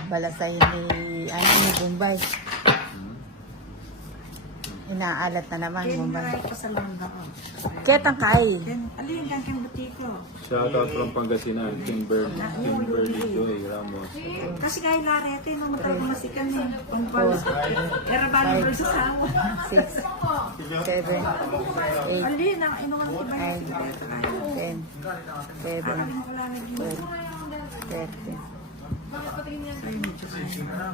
Balasay ni, ni Bombay. Inaalat na naman, Bombay. Maray pa sa langga. Ketang kay. Alin kang kang butiko. Shoutout from Pangasinan, Kimberly Joy Ramos. Kasi kay Larete, nung matawag masikan eh. Pangpal. Era ba ng versus sa awa? 6, 7, 8, Alin, ang inuwan ko ba? 9, 10, 11, 12, 13. Ay, medyo kaya.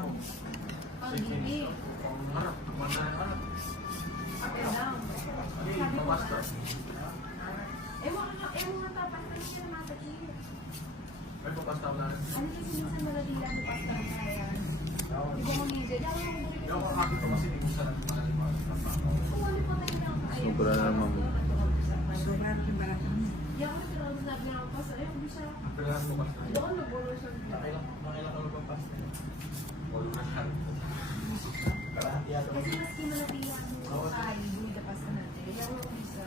Sobra naman. Sobrang yung balakang. Kasi maski malaki yung bumili ka pa sa natin. Kaya ako isa.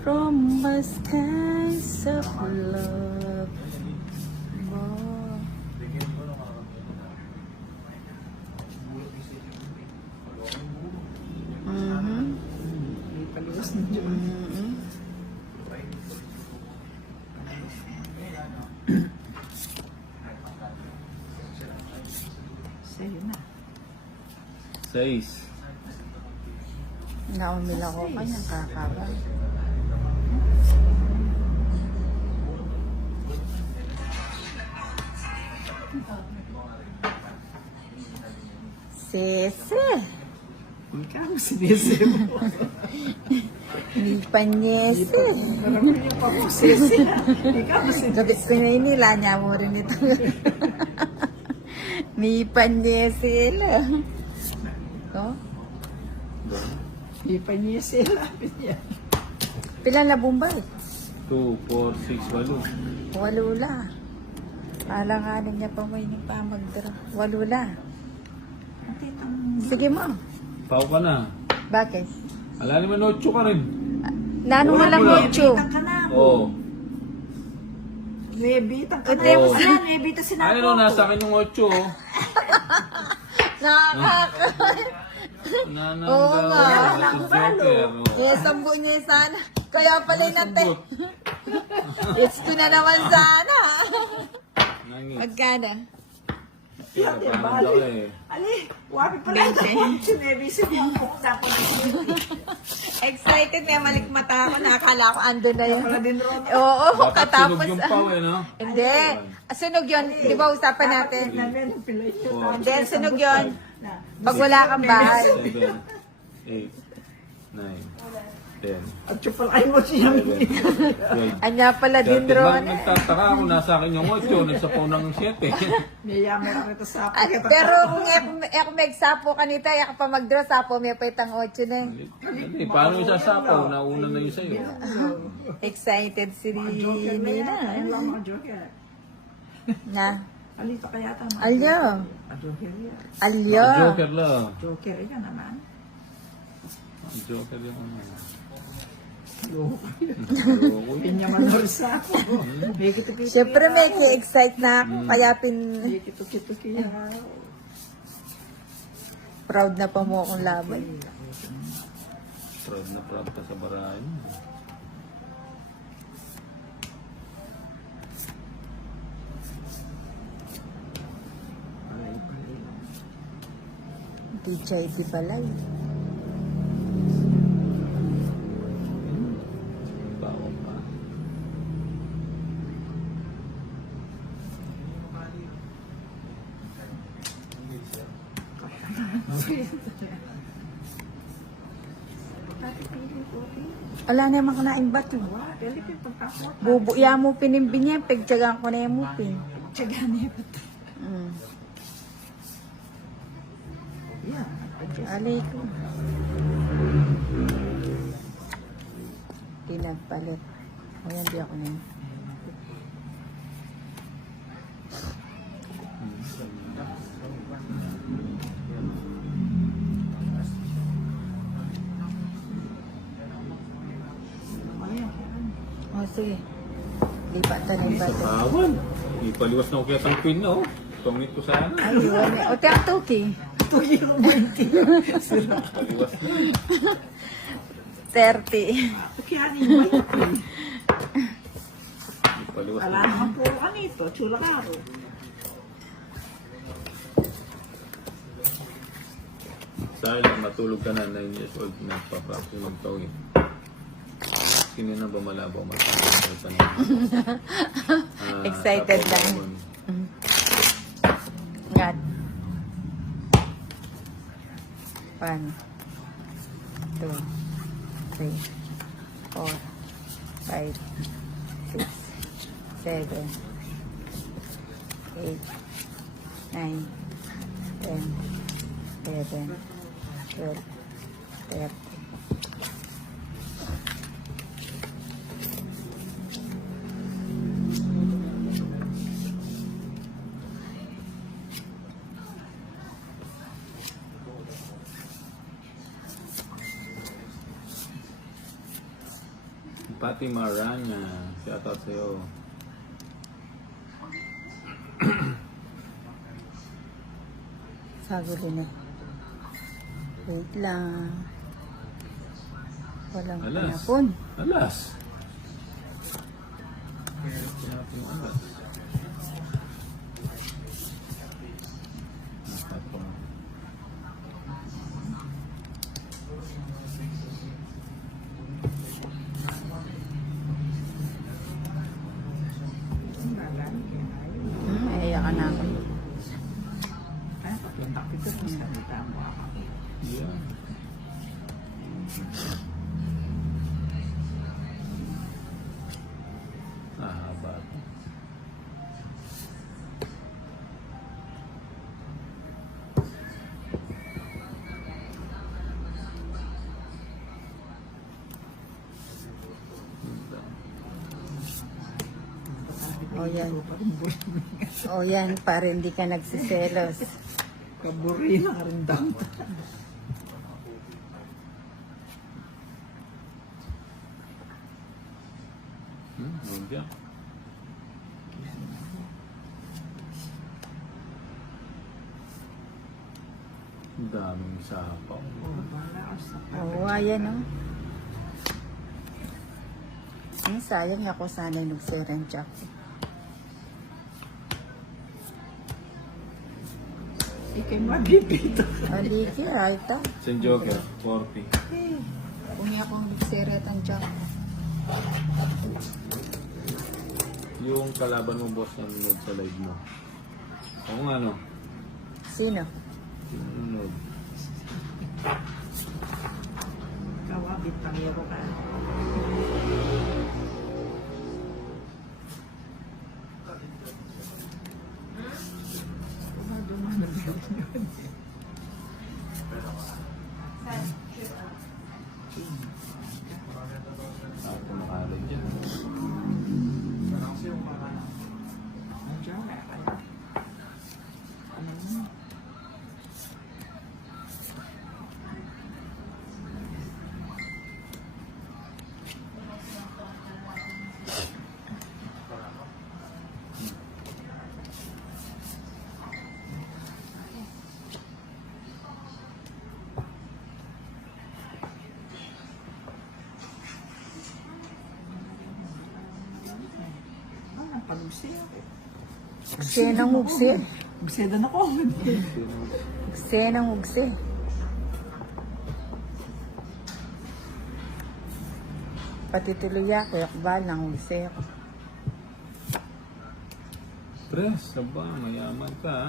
From the skies of love. Oh. May paliwas ng Diyon. Sa'yo na. 6. Naumila ko kanyang kakaba. Sese. Ikaw ang sinisi mo. Ni panyese. Marami yung pamusisi. Ikaw ang sinisi. Gabi ko na inila niya mo rin ito. Ni panyese la. No? Hindi pa niya sila. Pila na Bombay? 2, 4, 6, 8. Walula. Alanganin niya pa may pa magdra. Walula. Sige mo. Pau ka na. Bakit? Ala naman 8 ka rin. Nano mo lang ocho. Nebita ka na. Oo. Nebita ka na. Ute, Yan, nebita sinapo. Ano, nasa akin yung 8 oh. Nakaka. Nanang Oo nga. daw. Si Joker. oh. Eh, sambo niya sana. Kaya pala nate. It's ko na naman sana. Nangis. Magkana? Kaya parang laki eh. Ali, wapi pala ito. Sinebi sinapo. Tapos Excited na malik mata ako. Nakakala ko ando na yun. pala din ron. Oo, Dapat katapos. sunog yung pau eh, no? Hindi. Sunog yun. Di ba usapan natin? Namin ang pilay nyo. Hindi, sunog yun. Pag wala kang bahay. 7, 8, 9, 10. At yung pala ay mo siya. 12. Anya pala din Dati ron. lang nagtataka ako, nasa akin yung 8, nagsapaw ng 7. Niyaman ako ito sa At, akin. pero kung ako may sapo kanita, ako pa mag-draw sapo, may paitang 8 na. Hindi, paano yung sasapaw? Nauna na yun sa'yo. Excited si Joker na yan. Ayun Nina. lang mga joker. Na, Alito kaya tama. alyo. Joker yan. Alyo. Joker lang. Joker yan naman. Joker yung ano. Loko. Loko yun. Pinyaman mo sa ako. May kitukito. Siyempre may ki-excite na ako, kaya May kitukito kaya. proud na pa mo akong laban. Proud na proud ka sa barayan. TJD pala yun. Bawa pa. Ala naman ka na imbat yun. Philippine pagkakot. Bubuya mo pinimbinyan, pagtsagaan ko na yung mupin. Tiyagani ba ito? Mm. Yan. Alay ko. Pinagpalit. O yan, di ako na yun. Ayan. O sige. Lipat Patanin ba Sa ito? kawan. Ipaliwas na ko kaya ang queen na, oh. Tungit ko sana. Ayun. O, te ang tuki. Tuloy yung 20. Sira. Ipaliwas na. 30. Kaya yung 20. Ipaliwas Wala na. naman po kanito. Chula karo. Dahil matulog ka na 9 years old na papaksin magtawin. Sino na ba malabaw matawin? Excited lang. Ngat. 1, 2, 3, 4, 5, 6, 7, 8, 9, 10, 11, 12, 13. Pati Marana, shout out sa'yo. Sabi rin eh. Wait lang. Walang Alas. panapon. Alas. Pinapin yung alas. Napapang. Ay, iyakan na ako. Ay, papunta ko ito. Mas kanita mo ako. Yeah. Haba. O yan. O yan, para hindi ka nagsiselos. Kaburi na rin dam. Lumpia. Ang daming sapaw. Oo, ayan o. Sayang ako sana nagsirenchak. Ikay mabibito. Aliki, right ah. St. Joker, 40. Kung niya akong nagsirenchak. Yung kalaban mo, boss, na nunod sa live mo. Oo nga, no? Sino? Yung nunod. Kawabit pang yaro ka. Ako nakalad dyan. Andiyan, kaya. Ano mo? Pag-usay ako. Uksenang ugse. Ugseda na ko. Uksenang ugse. Pati tuloy ako, yakbal ng ugse ako. Pres, saba, mayaman ka, ha?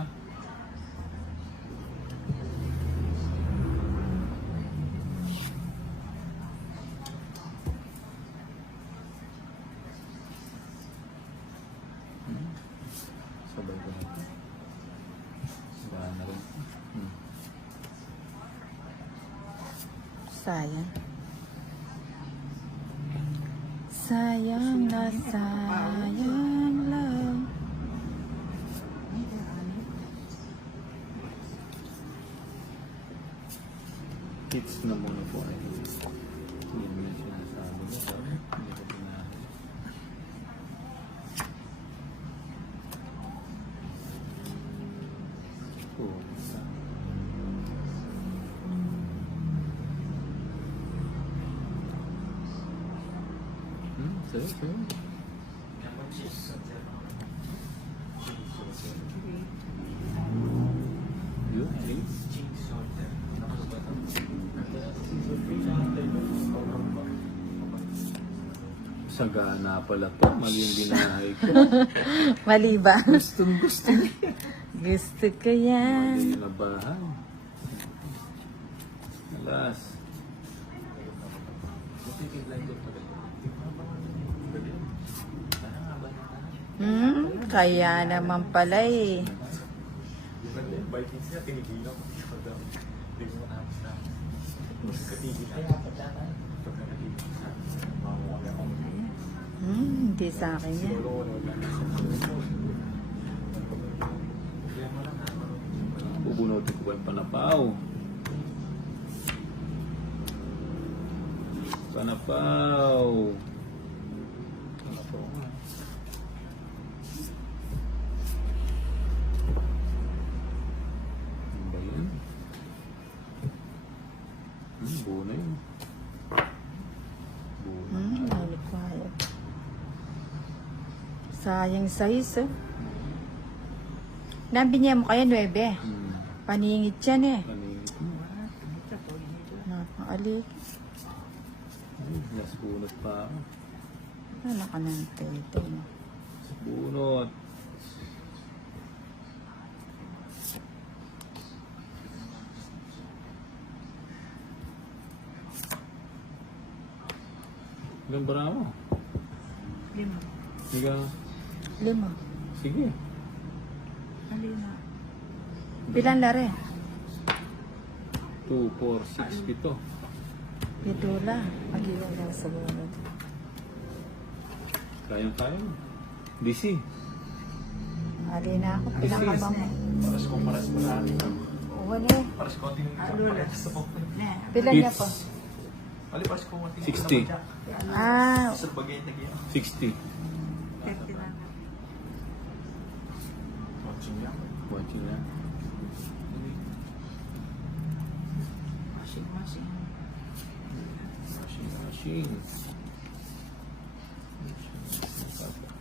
Sabay ko na ito. Wala na rin. Sayang. Sayang na sayang lang. Hits na muna po ay hindi naman sinasabi mo. Hindi ko pinahal. Sa'yo, sa'yo. Yun, eh. Sagana pala to. Mali yung binahay ko. Mali ba? Gustong gusto niya. Gusto ko yan. Mali na bahay. Alas. Kaya naman pala eh. Hindi sa akin yan. Bubunutin ko ba yung panapaw? Panapaw. Panapaw nga. Ano ba yan? Buo na yun. Buo na. Ay, quiet. Sayang size, oh. Nabinya mo kaya 9. Paningit yan eh. Kaningit mo. Napakalik. Nas bunot pa ako. Ano ka ng tete mo? Bunot. Ilan ba mo? 5. Higa. 5. Sige. Halina. Bilan lare? 2, 4, 6, 7. Pitula. Mag-iwan lang sa bunod. Kayang-kaya mo. Busy. Ali na ako. Pinakaba mo. Paras ko marami. Uwan eh. Paras ko ting Bilan niya po? Ali paras ko ting 60. Ah, Sa bagay tagi. 60. 30 na. Watching lang. Watching na. Washing. Machine.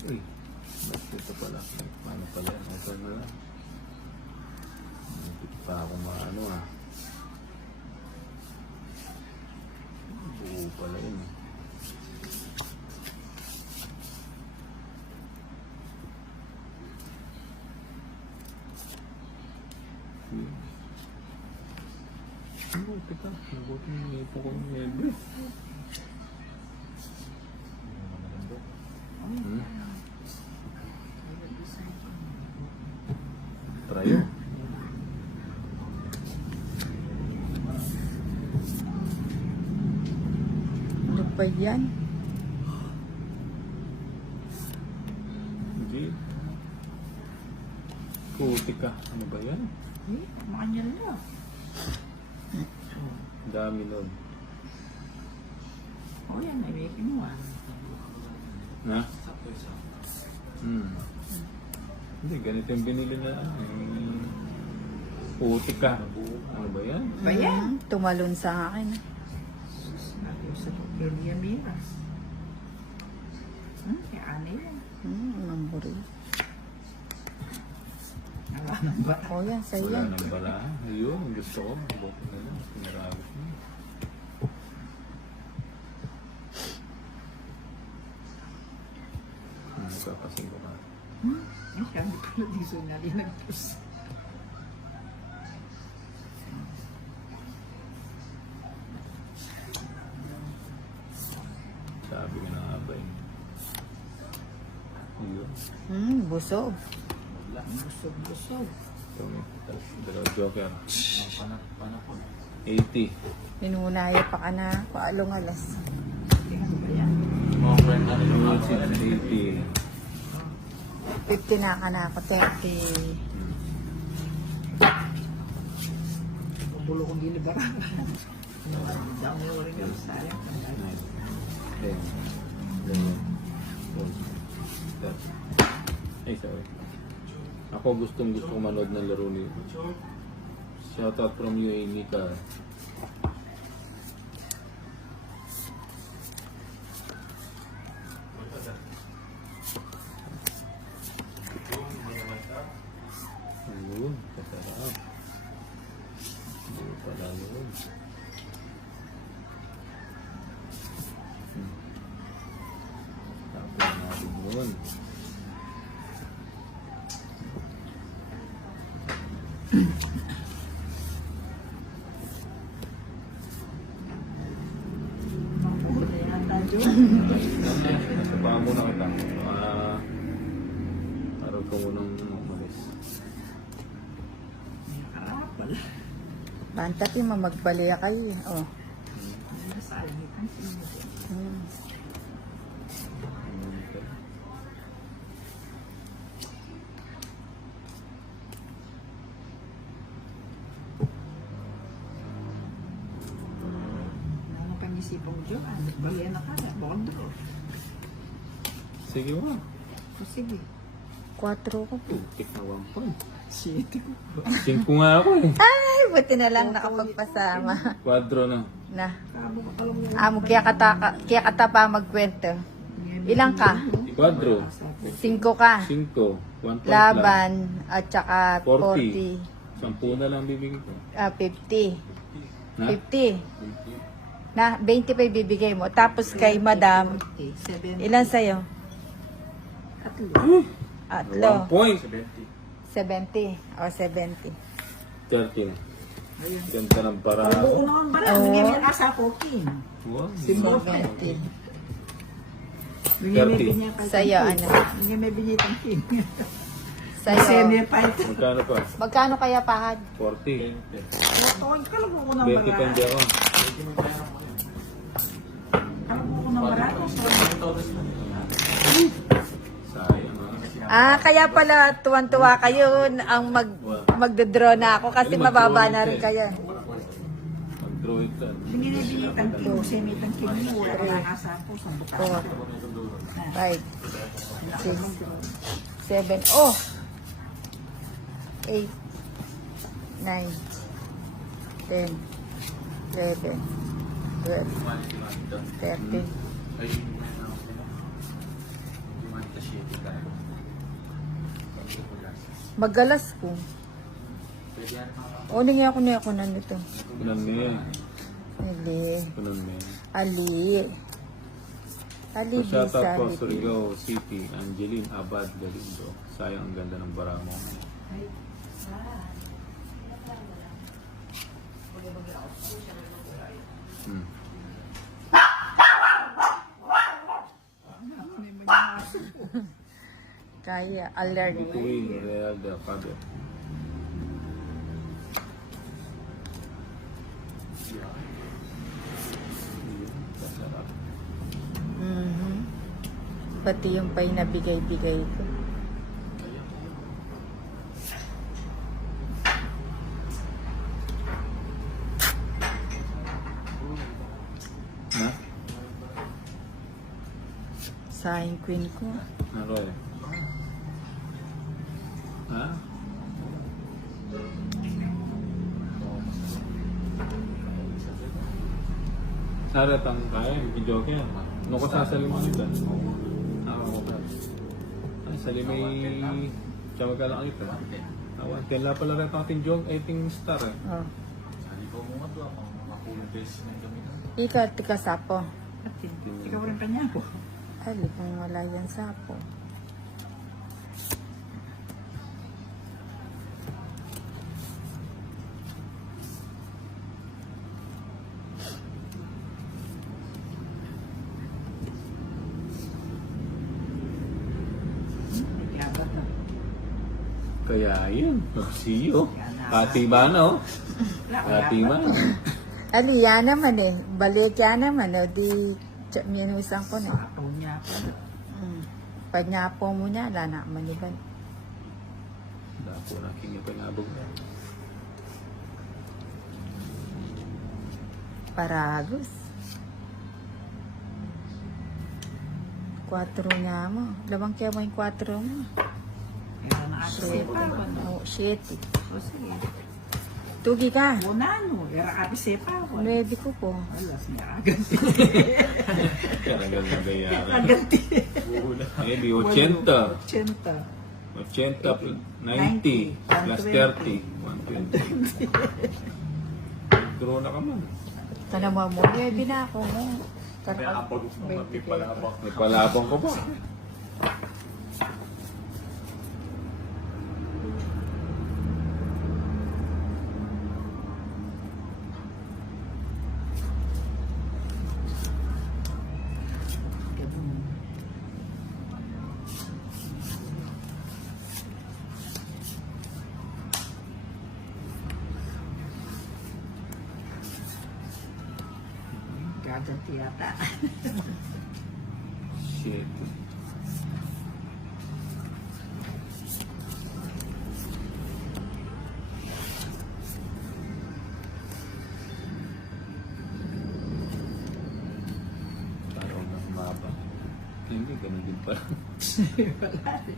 Uy. Ba't ito pala? Paano pala? Ito na lang. Hindi pa ako maano ah. Buo pala yun. Ano, teka. Nabuti yung ipo ko ng nebe. Trayo. ano ba yan? Hindi. Puti ka. Ano ba yan? Makanyal na. Dami nun. O yan, may kinuha. Na? Hindi, ganito yung binili na puti ka. Ano ba yan? Ba yan? Tumalon sa akin. Natin sa Pelia Miras. Kaya ano yan? Mamburi. Wala nang ba? O yan, sa'yo Wala yan. nang bala. Ayun, ang gusto ko. Buti na lang. Pinaragos mo. Nagkakasing ko ka. Ay, sabi ko na di sunali nagpus. Sabi ko na nga ba eh. Ayun. Busog. Busog. Ito, dalawang joker. 80. Pinunaya pa ka na paalong alas. Ano ba yan? Mga friend na rin. 80. 50 na ka na ako, 30. Bulo kong gilid ba? Dami ko rin yung sayang. 9, 10, 11, 12, 13. Ay, sorry. Ako gusto ko manood ng laro ni Shoutout from UAE, Mika. Mapuhuli yata dyan. Nasa paa muna kita. Araw ko munang umalis. Karapal. Bantati, mamagbalaya kayo eh. Oh. Nasa alitan. Hmm. Ano kang isipong dyan? Baliya na ka na. Bondo. Sige mo. O sige. 4 ko po. Tik na 1 point. Siyete ko. 5 nga ako eh. Ay, buti na lang nakapagpasama. Kwadro na. Na. Kamo ka pala mo. Amo, kaya kata pa magkwento. Ilang ka? Kwadro. 5 ka. 5. 1 point lang. Laban at saka 40. 40. 10 na lang bibigyan ko. 50. Ha? 50. Na, 20 pa ibibigay mo. Tapos kay madam, 7. ilan sa'yo? Atlo. Atlo. 1 point. 70. O, 70. 30 na. Ganda ng para. Oo naman ba na? Hindi may asa ko, Kim. Wow. 70. Hindi may binyay pa. Sa'yo, ano? Hindi may binyay pang Kim. Kasi Sa'yo. may pa ito. Magkano pa? Magkano kaya pahad? 40. Tawag ka lang ako ng 20 pa hindi barato. ako. Alam mo ako ng barato. Sayang ha. Kaya pala tuwan-tuwa kayo ang magdodraw na ako kasi Ano, mababa mag-drawing na ka rin eh. kayo. Mag-draw it ka. Hindi may binyay pang Kim. Kasi may pang Kim mo. Wala ka lang asa ko sa buka. 4, 5, 6, 7, oh! 8, 9, 10, 11, 12, 13. Magalas ko. O, ningi ako na nito. Kunan mo yan. Ali. Kunan mo yan. Ali. Ali Shout out po Bisa. Surigao City, Angeline Abad Galindo. Sayang ang ganda ng bara mo. Hmm. Kaya, allergy. Butuin, Real de Fabio. Kasarap. Mhm. Pati yung pay na bigay-bigay ko. Na? Sayang queen ko. Ano eh? Ha? Sarat ang kaya, video ka yan. Ano ko sasaliman ito? Ako ko. Ay, salimay... Tsaka magkala ito. Awan, kaya pala rin ating jog, ating star eh. Oh. Ikaw mo nga to, ang mga kulong beses na kami na. Ikaw, tika sapo. Ikaw rin kanya ko. Ay, kung wala yan sapo. Kaya na. Kaya yun, magsiyo. Hati ba no? Hati ba? Ali, yan naman eh. Balik yan naman. O di, minusan ko na. Sapaw niya ako. Pag nyapo mo niya, wala na maniban. Dako na kinipinabog na. Paragos. 4 niya mo. Labang kaya mo yung 4 mo. Kaya na ata sepa. Oh, shit. O sige. Tugi ka. Bonano. Era kapi sepa. 9 ko po. Wala siya agad. Karagal na gayaran. Aganti. Maybe 80. 80. 80 plus 90 plus 30. 120. Draw na ka man. Tanama mo. 9 na ako mo. May apag mo, may palabak. May palabang ko pa. Gaganti yata. Shit. Parang na humaba. Hindi, ganun din pala. Sarado.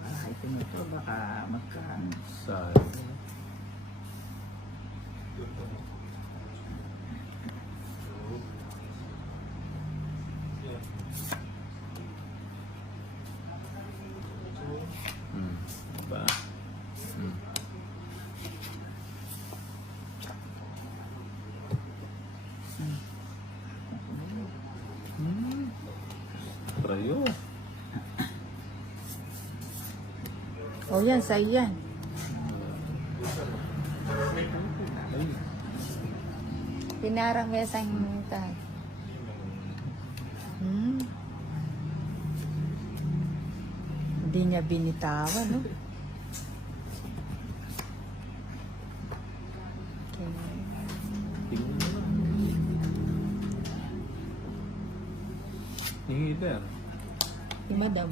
Bahay ko na to, baka magkaan. Sayang. Diba? Trayo. O yan, sa'yo yan. Ay, Pinarang mo yan sa hintay. Hindi niya binitawan, no? Okay. tingnan mo lang. Hingi there. Si madam.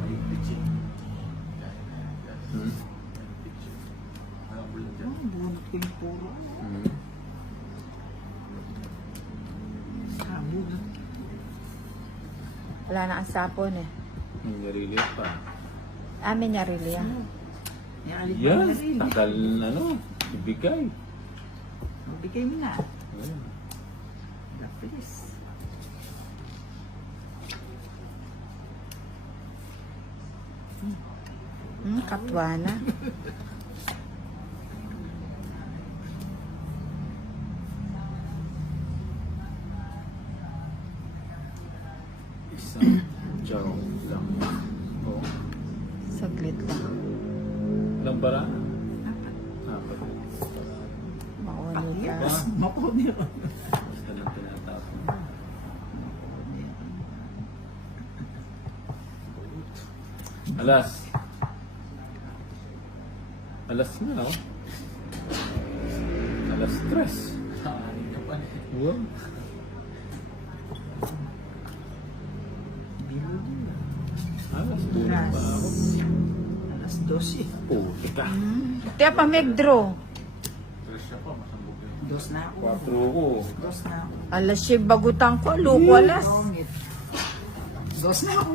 May pitching. Hmm? Walang ulan dyan. Bunot ko yung puro. Hmm. Sabog. Wala na ang sapon eh. Nililiit pa. Amin niya rin yan. Yan, Yan, tagal ano, ibigay. Magbigay mo nga. Ayan. Lapis. Katwa na. Isang jarong lang. Oh. Saglit lang. Ilang bara? Apat. Mauni ka. Yes, mapuni yun. Basta lang tinatapon. Alas. Alas na, oh. Alas 3. Nakain ka pa eh. Wow. Alas 2 pa ako. Alas 12. Oh, ika. Tiya pa megdro. Fresh siya pa, masambog yun. Dos na ako. 4 ko. Dos na ako. Alas siya bagutang ko. Luko alas. Dos na ako.